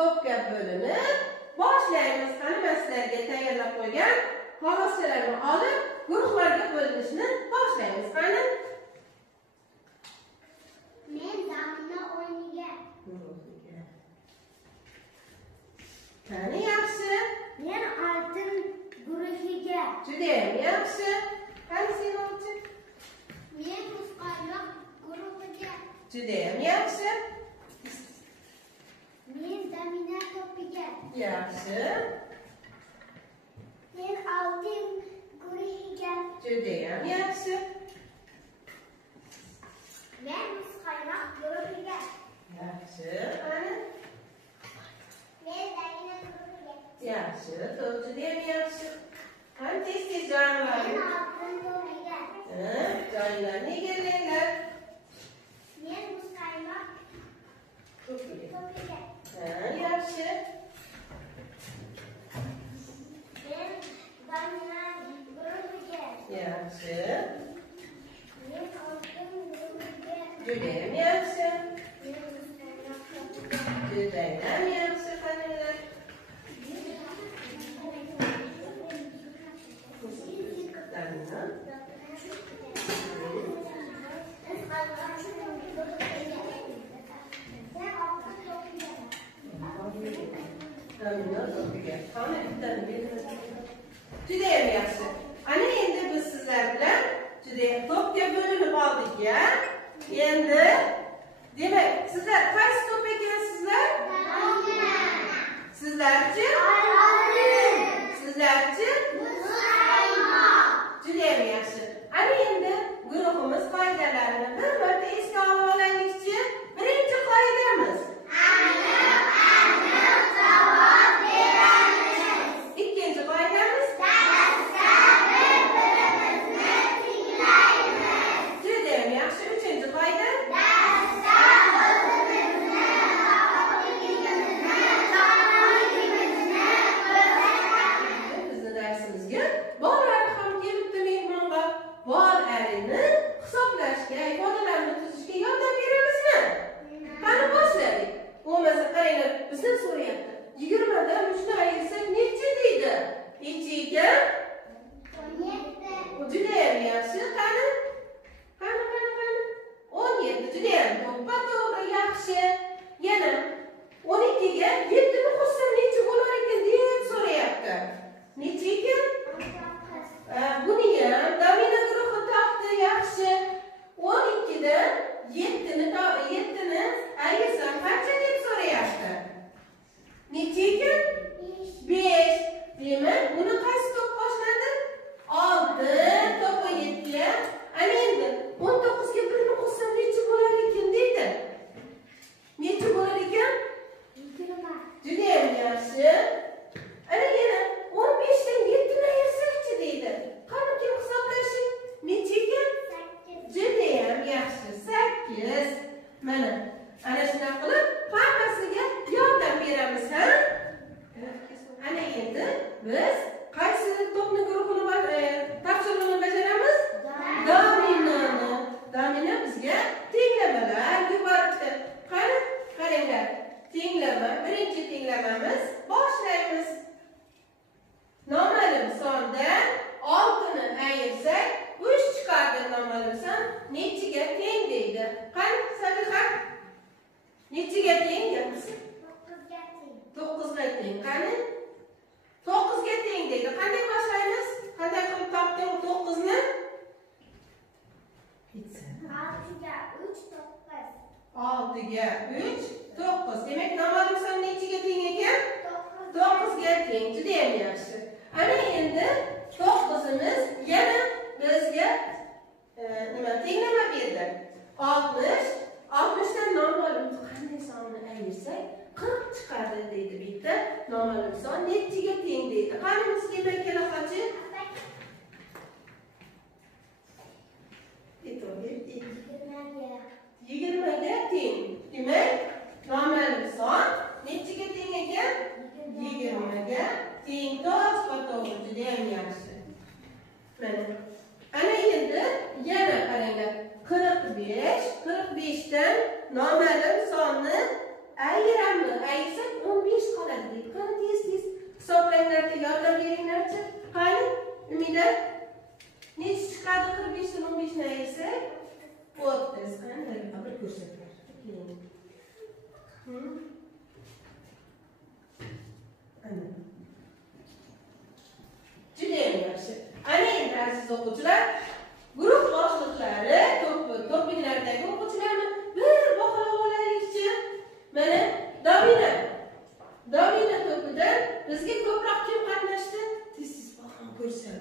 to'pga bo'linib boshlaymiz. Qani men sizlarga tayyorlab qo'ygan qog'ozchalarni olib guruhlarga bo'linishni boshlaymiz. Qani? Men zamina o'yiniga. Qani yaxshi. Men oltin guruhiga. Juda ham yaxshi. Qani sen olchi? Men muzqaymoq guruhiga. Juda ham yaxshi. Men zamina to'piga. Yaxshi. Men oltin guruhiga. Juda ham yaxshi. Men muzqaymoq guruhiga. Yaxshi. Qani? Men zamina guruhiga. Yaxshi. Juda ham yaxshi. Qani tez-tez joyinglar. Men oltin to'piga. Joyinglarni egallanglar. Men muzqaymoq to'piga. Yaxshi. Men zamina guruhiga. Yaxshi. Men oltin guruhiga. Juda ham yaxshi. Men muzqaymoq to'piga. Juda ham yaxshi qaninglar. Juda ham yaxshi. Ana endi biz sizlar bilan juda ham to'pga bo'linib oldik ya. Endi demak, sizlar qaysi to'p ekansizlar? Sizlarchi? Sizlarchi? Juda ham yaxshi. Ana endi guruhimiz qoidalarini bir marta esga olib olaylikchi. Birinchi qoidamiz. Ikkinchi qoidamiz. Juda ham yaxshi. Uchinchi qoida. Bizni darsimizga bolalar ham kelibdi mehmonga. Bolalarni hisoblashga, ifodalarni tuzishga yordam beramizmi? Qani boshladik. Bo'lmasa qaranglar, bizdan so'rayapti. 20 dan 3 ni ayirsak necha deydi? Necha ekan? 17. Juda ham yaxshi. Qani? 17. Juda ham to'g'ri, yaxshi. Yana 12 ga 7 ni qo'shsam necha bo'lar ekan deb so'rayapti. Necha ekan? Buni ham domino guruhi topdi, yaxshi. 12 dan 7 ni ayirsam qancha deb so'rayapti? Necha ekan? 5. Demak, buni qaysi to'p boshladi? 6 to'pi 7. Ana endi 19 ga 1 ni qo'shsam necha bo'lar ekan deydi? Necha bo'lar ekan? 20. Juda ham yaxshi. Ana yana 15 dan 7 ni ayirsakchi deydi. Qani kim hisoblashing? Necha ekan? 8. Juda ham yaxshi. 8. Mana ana shunday qilib hammasiga yordam beramiz, ha? Ana endi biz qaysi to'pni guruhini topshirig'ini bajaramiz? Dominoni. Domino bizga tenglamalar yuboribdi. Qani, qaranglar. Tenglama, birinchi tenglamamiz boshlaymiz. Noma'lum sondan 6 ni ayirsak 3 chiqadi. Noma'lum son nechiga teng deydi? Qani, Sabiha? Nechiga teng deyapsiz? 9 ga teng. 9 ga teng. Qani? 9 ga teng deydi. Qanday boshlaymiz? Qanday qilib topding 9 ni? 6 ga 3 9. 6 ga 3 9. Demak, noma'lum son nechiga teng ekan? 9 ga teng. Juda ham yaxshi. Ana endi 9imiz yana bizga nima tenglama berdi? 60. 60 dan noma'lum qanday sonni ayirsak 40 chiqadi deydi bu yerda. Noma'lum son nechiga teng deydi? Qani sizga ikkala qochi? 20 ga teng. Demak, noma'lum son nechiga teng ekan? 20 ga teng. To'g'ri, juda ham yaxshi. Mana. Ana endi yana qaranglar. 45 dan noma'lum sonni ayiramiz. Ayirsak 15 Mana domino. Domino to'pidan bizga ko'proq kim qatnashdi? Tez-tez ko'rsin.